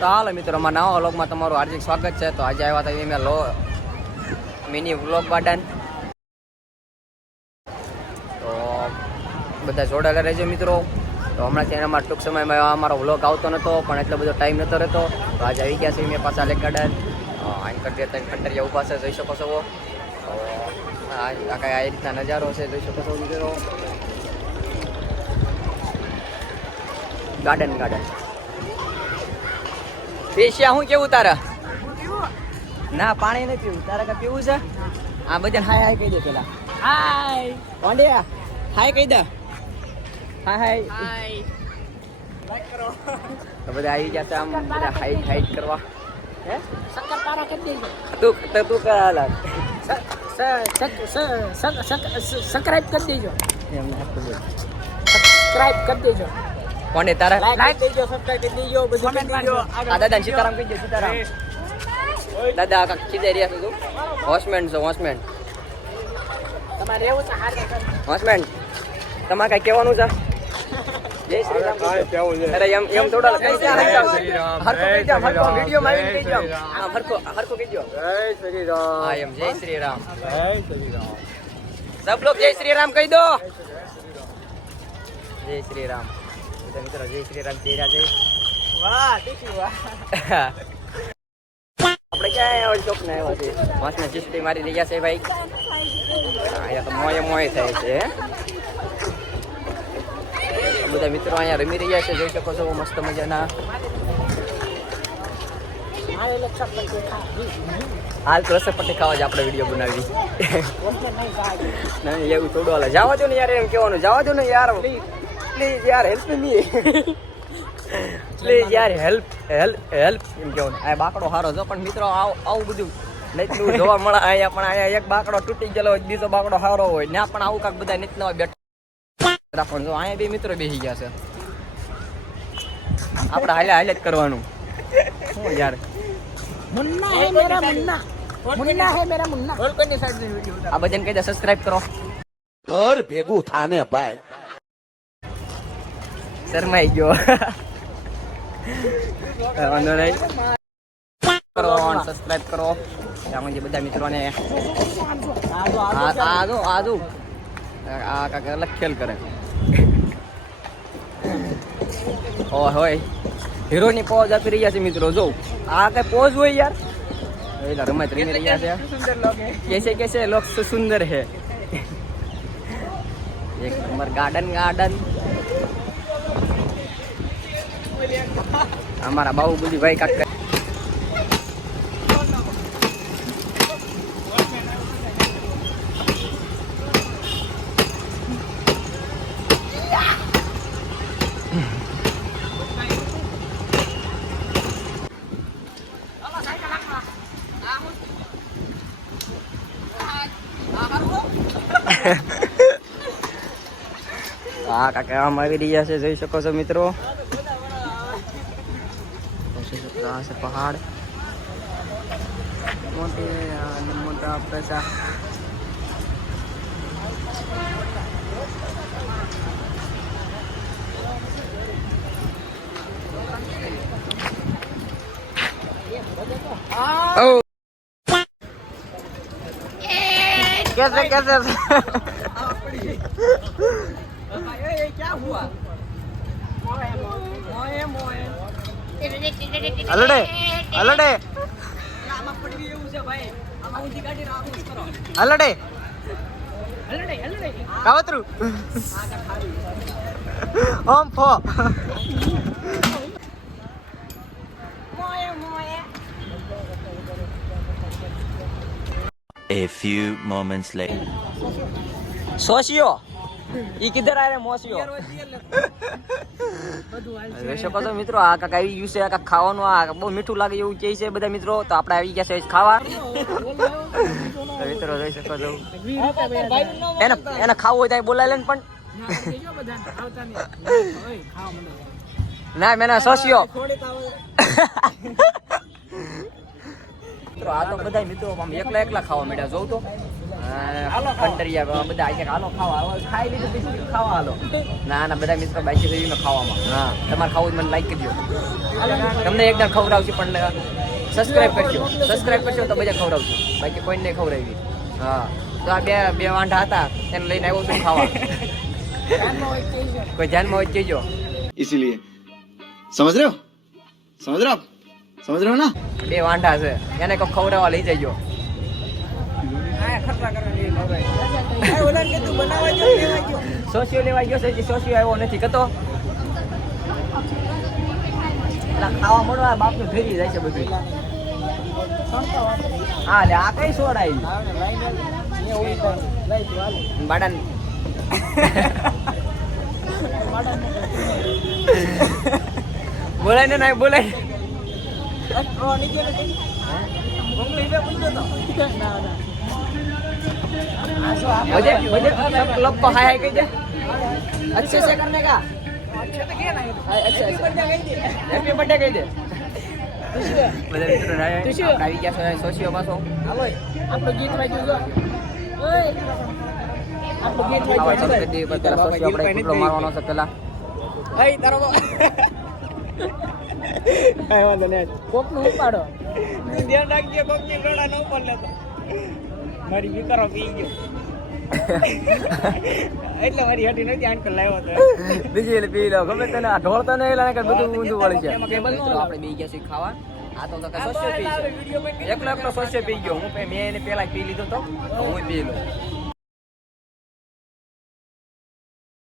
તો હાલો મિત્રો, અમારા નવા વ્લોગમાં તમારું હાર્દિક સ્વાગત છે. તો આજે આવ્યા હતા મેં મિની વ્લોગ ગાર્ડન. તો બધા જોડાયેલા રહેજો મિત્રો. તો હમણાં ત્યાં અમારા ટૂંક સમયમાં અમારો વ્લોગ આવતો નહોતો, પણ એટલો બધો ટાઈમ નહોતો રહેતો. તો આજે આવી ગયા છે મેં પાછા લેક ગાર્ડન. આંકર કંટરિયા ઊભા છે, જોઈ શકો છો. આ કાંઈ આ રીતના નજારો છે, જોઈ શકો છો મિત્રો. ગાર્ડન પેશિયા હું કેવું તારા? ના, પાણી નથી પીવું. તારા કાંઈ પીવું છે? આ બધાને હાય હાય કહી દે પેલા. હાય કોંડિયા, હાય કહી દે. હાય લાઈક કરો. તો બધા આવી ગયા છે આમ, બધા હાઈટ કરવા. હે શક્કર પારા કરી દેજો. તું કરા સબસ્ક્રાઇબ કરી દેજો. એમને સબસ્ક્રાઇબ કરી દેજો. કોને તારા લાઈક દેજો, સબસ્ક્રાઇબ કરી દેજો, બધું કરી દેજો. આ દાદા સીતારામ કહી દે. સીતારામ દાદા કાક કીધે રહ્યા છે તું. વોચમેન છો, વોચમેન. તમારે રહેવું છે વોચમેન. તમારે કઈ કહેવાનું છે? જય શ્રી રામ. અરે એમ થોડા કઈ હરકો વિડિયો માં આવીને કહી જાવ. હા હરકો કહીજો. જય શ્રી રામ. હા એમ જય શ્રી રામ. જય શ્રી રામ. सब लोग जय श्री राम કહી દો. જય શ્રી રામ. મિત્રો જય શ્રી રામ કહી રહ્યા છે. વાહ ટીકી વાહ. આપણે ક્યાં ચોક ને આવ્યા છે? વાસને જીસટી મારી લઈ ગયા છે ભાઈ. અહીંયા તો મોય થાય છે. બધા મિત્રો અહીંયા રમી રહ્યા છે, જોઈ શકો છો. મસ્ત મજાના. હાલ તો રસપટ્ટી ખાવા જ આપણે વિડીયો બનાવી. નહીં એવું થોડું હાલે. જવા દો ને યાર, એમ કહેવાનું. જવા દો ને યાર, પ્લીઝ યાર, હેલ્પ મી. પ્લીઝ યાર, હેલ્પ એમ કહેવાનું. આ બાકડો સારો છે, પણ મિત્રો આવું બધું નહીં જોવા મળે અહીંયા. પણ અહીંયા એક બાકડો તૂટી ગયેલો હોય, બીજો બાકડો સારો હોય ને, પણ આવું કાંક બધા નીચના હોય બેઠા રાખવાનું. જો અહીંયા બે મિત્રો બેસી ગયા છે. આપણે હાલે જ કરવાનું. શું યાર, મુન્ના હે મેરા મુન્ના, મુન્ના હે મેરા મુન્ના. બોલ કોની સાઈડ ની વિડિયો. આ બધાને કહી દે સબસ્ક્રાઇબ કરો. ઘર ભેગું થાને ભાઈ. શરમાઈ ગયો. વાંધો નહીં, કરો સબસ્ક્રાઇબ કરો. આમાં જે બધા મિત્રોને આદુ આ કાંક અલગ ખેલ કરે. ઓ હોય હીરોની પોઝ આપી રહ્યા છે મિત્રો. જો આ કઈ પોઝ હોય યાર. એટલે રમત રમી રહ્યા છે. કેસે લોક સુંદર હે. એક નંબર ગાર્ડન. અમારા બાહુબલી ભાઈ કાક હા કાકા આમ આવી રહ્યા છે, જોઈ શકો છો મિત્રો. આ છે પહાડ, મોટા પૈસા. कैसे क्या हुआ? अलड़े अलड़े कावतरू ओम फो. A few moments later. सोशियो ઈ કિધર આ રે મોસિયો. જોઈ શકો છો મિત્રો. આ કાંક આવી ગયું છે, આ કાંક ખાવાનું. આ બહુ મીઠું લાગે એવું કહે છે બધા મિત્રો. તો આપણે આવી ગયા છે ખાવા. મિત્રો જોઈ શકો છો. એને ખાવું હોય તો બોલાય લે ને. પણ ના મેં સોશિયો મિત્રો આ તો બધા મિત્રો આમ એકલા એકલા ખાવા માંડ્યા જોઉં તો કંટરિયા બધા આજે હાલો ખાવા ખાઈ લીધું પછી ખાવા હાલો ના ના બધા મિત્રો બાકી થઈ ખાવામાં હા તમારે ખાવું મને લાઈક કરજો તમને એકદમ ખવડાવશે પણ સબસ્ક્રાઇબ કરજો તો બધા ખવડાવશું બાકી કોઈને નહીં ખવડાવી હા તો આ બે વાંઢા હતા એને લઈને આવ્યો છું ખાવા કોઈ ધ્યાનમાં હોય કહેજો इसीलिए समझ रहे हो ना બે વાંઢા છે એને કોઈ ખવડાવવા લઈ જજો સોશિયો લેવા ગયો છે સોશિયો આવ્યો નથી કતો ખાવા મળવા બાપનું ફેરી જાય છે બધું હા લે આ કઈ સોડાઈ બાડા બોલાય ને ના બોલાય मुझे मुझे सब लोग को हाय हाय कह दे अच्छे से करने का अच्छे हैप्पी बर्थडे कह दे બધા મિત્રો આવી ગયા છે સોશિયો પાછો હાલો આપણો ગીત વાગ્યું જો ઓય આપણો ગીત વાગ્યું છે કદી પેલા સોશિયો આપણે કેટલો મારવાનો છે પેલા ભાઈ તારો આય વાંધો ને કોક નું ઉપાડો ધ્યાન રાખજો કોક ની લોડા ન ઉપર લેતો મારી વિકારો પી ગયો એટલે મારી હટી નથી આંકલ લાવ્યો તો બીજી લે પી લો ગમે તને આ ઢોળતા નહીં લાગે કે બધું ઊંધું વળી છે આપણે બે ગયા છે ખાવા આ તો સોશિયો પી છે એકલો સોશિયો પી ગયો હું મેં એને પેલા પી લીધો તો હું પી લો